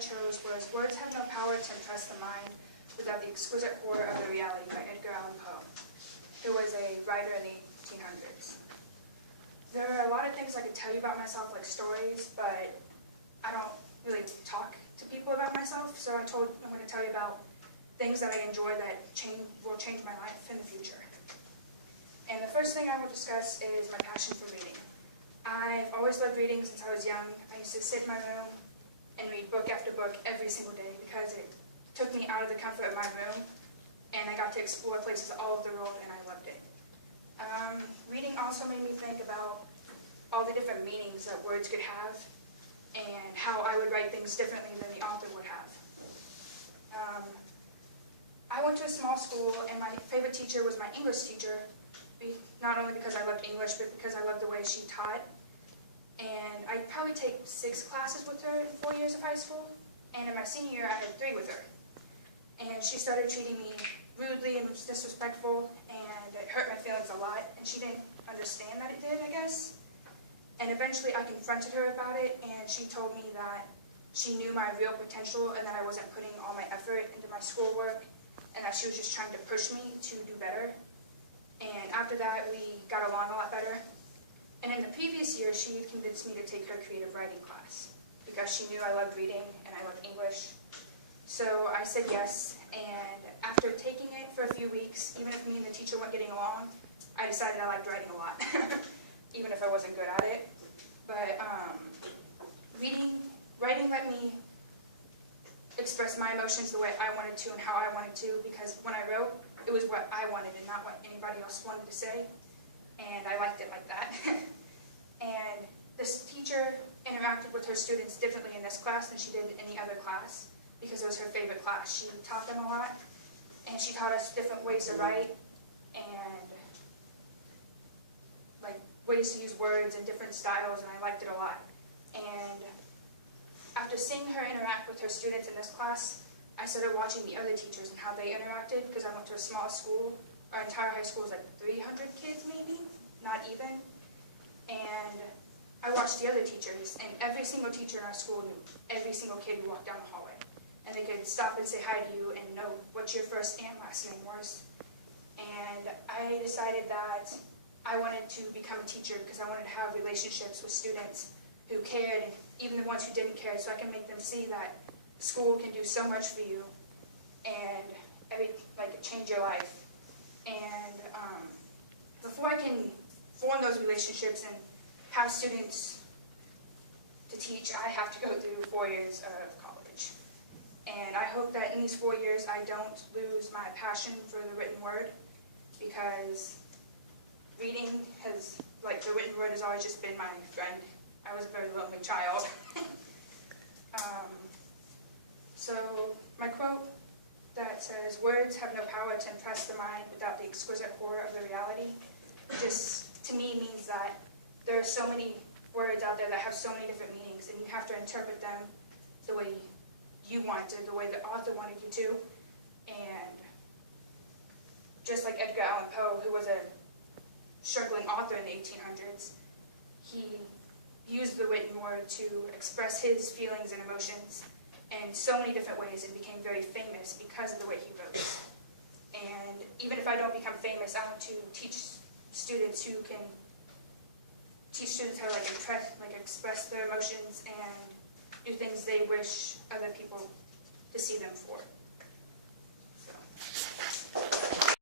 chose was Words Have No Power to Impress the Mind Without the Exquisite Horror of the Reality by Edgar Allan Poe, who was a writer in the 1800s. There are a lot of things I could tell you about myself, like stories, but I don't really talk to people about myself, so I'm going to tell you about things that I enjoy that will change my life in the future. And the first thing I will discuss is my passion for reading. I've always loved reading since I was young. I used to sit in my room and read book after book every single day because it took me out of the comfort of my room and I got to explore places all over the world and I loved it. Reading also made me think about all the different meanings that words could have and how I would write things differently than the author would have. I went to a small school and my favorite teacher was my English teacher, not only because I loved English, but because I loved the way she taught. And I'd probably take 6 classes with her in 4 years of high school, and in my senior year I had 3 with her. And she started treating me rudely and was disrespectful, and it hurt my feelings a lot, and she didn't understand that it did, I guess. And eventually I confronted her about it, and she told me that she knew my real potential and that I wasn't putting all my effort into my schoolwork, and that she was just trying to push me to do better. And after that, we got along a lot better. And in the previous year, she convinced me to take her creative writing class because she knew I loved reading and I loved English. So I said yes, and after taking it for a few weeks, even if me and the teacher weren't getting along, I decided I liked writing a lot, even if I wasn't good at it. But writing let me express my emotions the way I wanted to and how I wanted to, because when I wrote, it was what I wanted and not what anybody else wanted to say, and I liked it like that. And this teacher interacted with her students differently in this class than she did in any other class, because it was her favorite class. She taught them a lot, and she taught us different ways to write, and like ways to use words and different styles, and I liked it a lot. And after seeing her interact with her students in this class, I started watching the other teachers and how they interacted, because I went to a small school. Our entire high school was like 300 kids maybe, not even. And I watched the other teachers, and every single teacher in our school knew every single kid who walked down the hallway. And they could stop and say hi to you and know what your first and last name was. And I decided that I wanted to become a teacher because I wanted to have relationships with students who cared, and even the ones who didn't care, so I can make them see that school can do so much for you and change your life. And before I can form those relationships and have students to teach, I have to go through 4 years of college. And I hope that in these 4 years I don't lose my passion for the written word, because reading the written word has always just been my friend. I was a very lonely child. So my quote that says, "Words have no power to impress the mind without the exquisite horror of the reality," just to me means that there are so many words out there that have so many different meanings, and you have to interpret them the way you want to, the way the author wanted you to. And just like Edgar Allan Poe, who was a struggling author in the 1800s, he used the written word to express his feelings and emotions in so many different ways and became very famous because of the way he wrote. And even if I don't become famous, I want to teach students how to express their emotions and do things they wish other people to see them for.